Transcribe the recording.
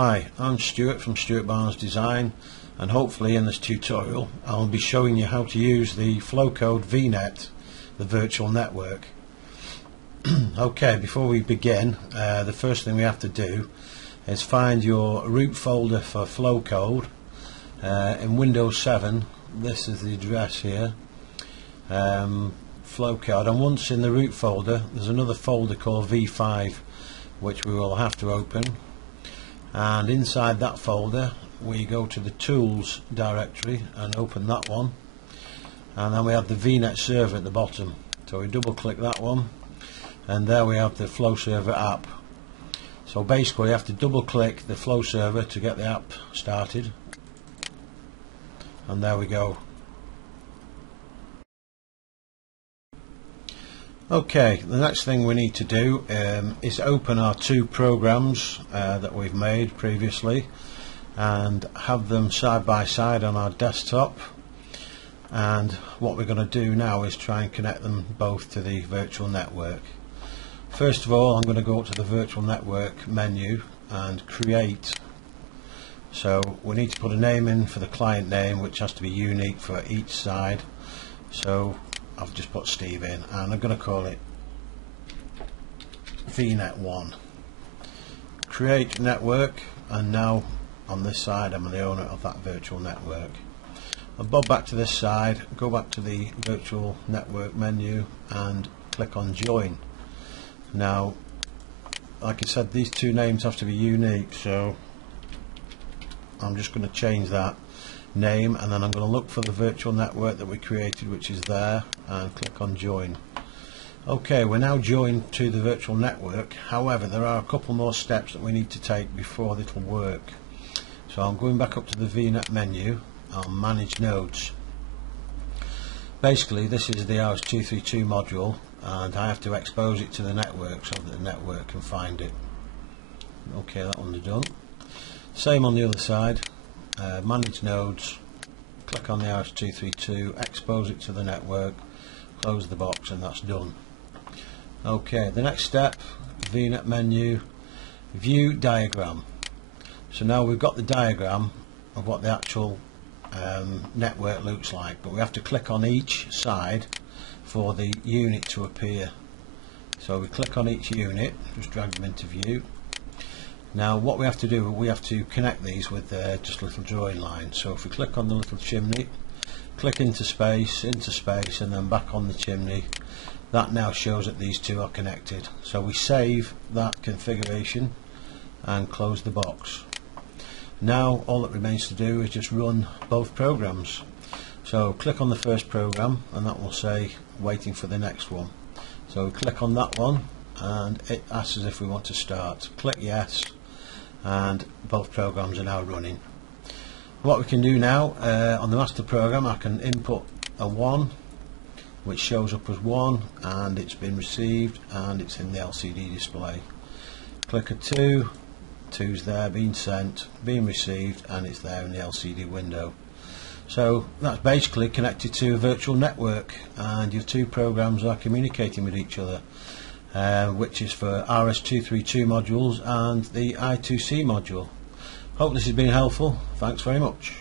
Hi, I'm Stuart from Stuart Barnes Design, and hopefully in this tutorial I'll be showing you how to use the Flowcode Vnet, the virtual network. Okay, before we begin, the first thing we have to do is find your root folder for Flowcode. In Windows 7, this is the address here, Flowcode, and once in the root folder there's another folder called V5 which we will have to open, and inside that folder we go to the tools directory and open that one, and then we have the Vnet server at the bottom, so we double click that one and there we have the Flow server app. So basically you have to double click the Flow server to get the app started, and there we go. Okay, the next thing we need to do is open our two programs that we've made previously and have them side by side on our desktop, and what we're going to do now is try and connect them both to the virtual network. First of all, I'm going to go up to the virtual network menu and create. So we need to put a name in for the client name, which has to be unique for each side. So I've just put Steve in, and I'm going to call it Vnet1. Create network, and now on this side I'm the owner of that virtual network. I'll bob back to this side, go back to the virtual network menu and click on join. Now, like I said, these two names have to be unique, so I'm just going to change that name, and then I'm going to look for the virtual network that we created, which is there, and click on join. Okay, we're now joined to the virtual network. However, there are a couple more steps that we need to take before this will work. So I'm going back up to the Vnet menu and manage nodes. Basically this is the RS-232 module, and I have to expose it to the network so that the network can find it. Okay, that one's done. Same on the other side. Manage nodes, click on the RS-232, expose it to the network, close the box, and that's done. Okay, the next step, Vnet menu, view diagram. So now we've got the diagram of what the actual network looks like, but we have to click on each side for the unit to appear. So we click on each unit, just drag them into view. Now what we have to do, we have to connect these with just little drawing lines. So if we click on the little chimney, click into space, and then back on the chimney, that now shows that these two are connected. So we save that configuration and close the box. Now all that remains to do is just run both programs. So click on the first program and that will say waiting for the next one. So we click on that one and it asks us if we want to start. Click yes, and both programs are now running. What we can do now, on the master program I can input a 1 which shows up as 1 and it's been received and it's in the LCD display. Click a 2, 2's there, being sent, being received, and it's there in the LCD window. So that's basically connected to a virtual network, and your two programs are communicating with each other, which is for RS-232 modules and the I2C module. Hope this has been helpful. Thanks very much.